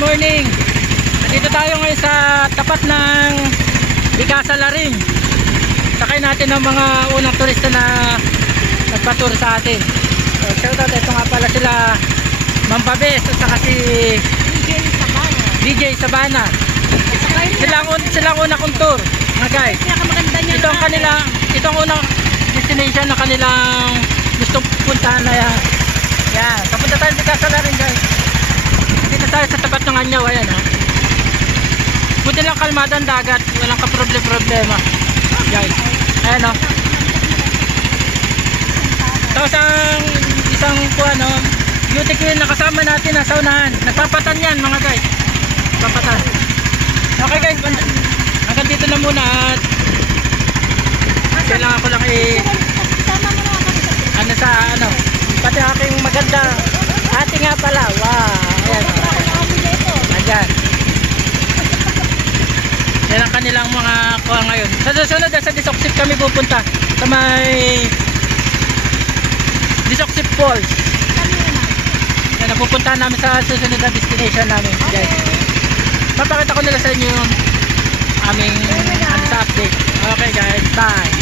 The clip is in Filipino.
morning. Nandito tayo ngayon sa tapat ng Bicasa Laring. Sakay natin ang mga unang turista na nagpa-tour sa atin. So, shout out, ito nga pala sila Ma'am Pabes at saka si DJ Sabana. Silang una kong tour, mga guys. Ito ang kanila, ito ang unang destination na kanilang gustong puntahan na yan. Yan, papunta tayo sa Bicasa Laring, guys. Dito tayo sa tapat ng Anyaw, ayan ha. Buti lang kalmada ang dagat, walang ka-problema guys. Ayan o. Tapos ang isang ano, beauty queen na kasama natin na saunahan. Nagpapatan yan mga guys. Nagpapatan. Okay guys, hanggang dito na muna at kailangan ko lang ano sa ano, pati aking maganda ate nga pala. Wow, ayan. Ayan. Yan ang kanilang mga kuha ngayon. Sa susunod sa Disoksip kami pupunta sa may Disoksip Falls. Yan ang pupuntahan namin sa susunod na destination namin, guys. Papakita ko nila sa inyo yung aming sa update. Okay guys, bye.